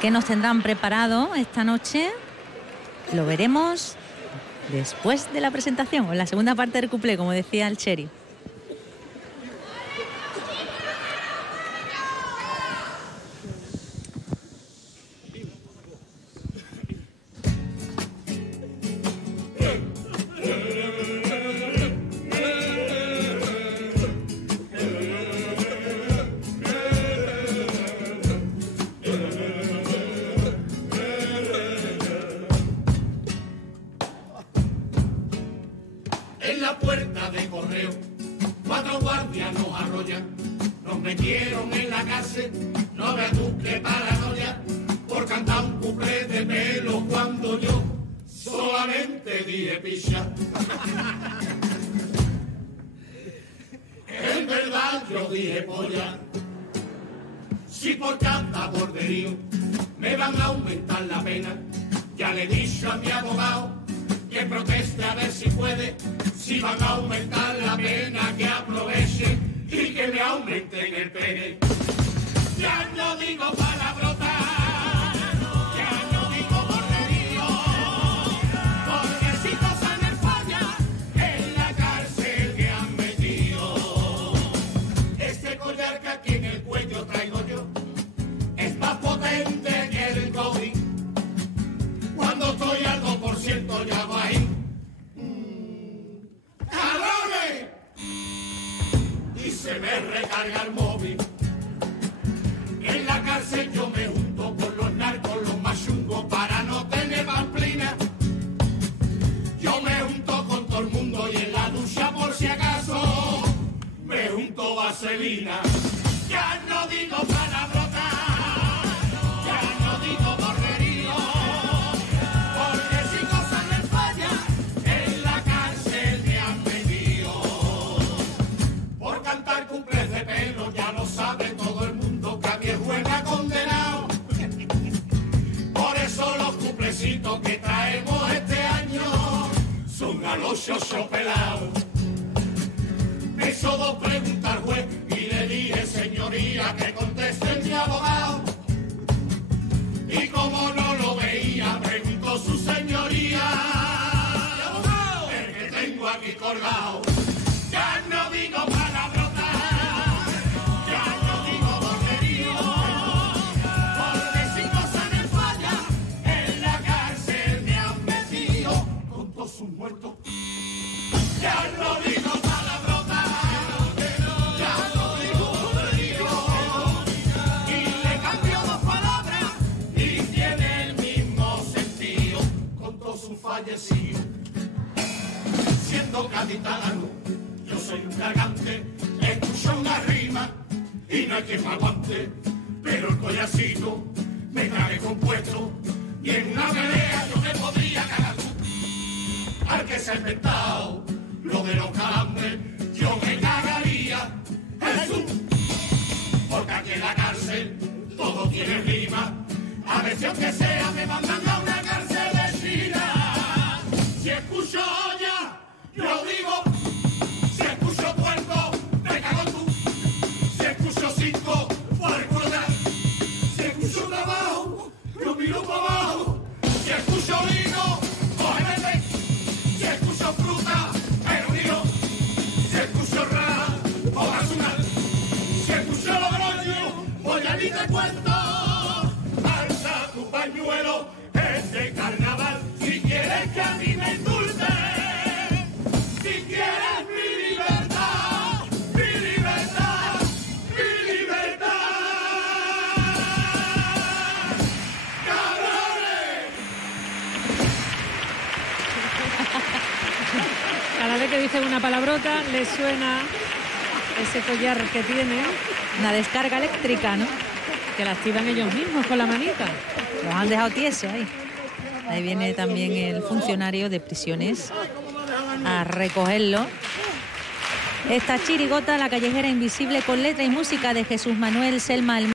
¿Qué nos tendrán preparado esta noche? Lo veremos después de la presentación, o en la segunda parte del cuplé, como decía el Cheri. En la puerta de correo, 4 guardias nos arrollan, nos metieron en la cárcel, no veas tú qué paranoia, por cantar un cuplé de pelo cuando yo solamente dije picha. En verdad yo dije polla, si por cada borderío me van a aumentar la pena, ya le he dicho a mi abogado que proteste a ver si puede, si van a aumentar la pena que aproveche y que me aumenten el pene. Ya no digo palabrotas, ya no digo borderío, porque si cosas me falla, en la cárcel me han metido. Este collar que aquí en el cuello traigo yo es más potente que el COVID. Cuando estoy al 2% ya va ahí. ¡Cabrones! Y se me recarga el móvil. En la cárcel yo me junto con los narcos, los más chungos, para no tener pamplina. Yo me junto con todo el mundo y en la ducha por si acaso me junto vaselina. Ya no digo palabrotas, ya no digo borrerío, porque si cosas me fallan, en la cárcel me han metido. Por cantar cuplés de pelo ya lo sabe todo el mundo que a mi juega condenado. Por eso los cuplecitos que traemos este año son a los chochos pelados. Me hizo 2 preguntas al juez y le dije, señoría, que conteste mi abogado. Y como no lo veía, preguntó su señoría, abogado, el que tengo aquí colgado. Ya no digo palabrotas, ya no digo borderío, porque si cosas me falla, en la cárcel me han metido con todos sus muertos. Ya no digo palabrotas, ya no digo borderío, y le cambio 2 palabras y tiene el mismo sentido con todos sus fallecidos. Siendo gaditano, yo soy un gargante, escucho una rima y no hay quien me aguante, pero el collarcito me cae compuesto y en una pelea yo me podría cagar tú. Al que se ha inventado lo de los calambres, yo me cagaría, Jesús, porque aquí en la cárcel todo tiene rima, a ver si aunque sea me mandan a una cárcel de China. Si escucho olla, yo digo, si escucho puerco, me cago en tú, si escucho 5, por el culo atrás, si escucho trabajo, yo miro para abajo, si escucho vino, cógeme el rey, si escucho fruta, pero miro, si escucho rara, o basura, si escucho logroño, voy a ni te cuento, alza tu pañuelo, es de carnaval, si quieres que a mí me endulce. Si quieres mi libertad, mi libertad, mi libertad. ¡Cabrones! Cada vez que dicen una palabrota le suena ese collar que tiene. Una descarga eléctrica, ¿no? Que la activan ellos mismos con la manita. Los han dejado tiesos ahí. Ahí viene también el funcionario de prisiones a recogerlo. Esta chirigota, La Callejera Invisible, con letra y música de Jesús Manuel Selma.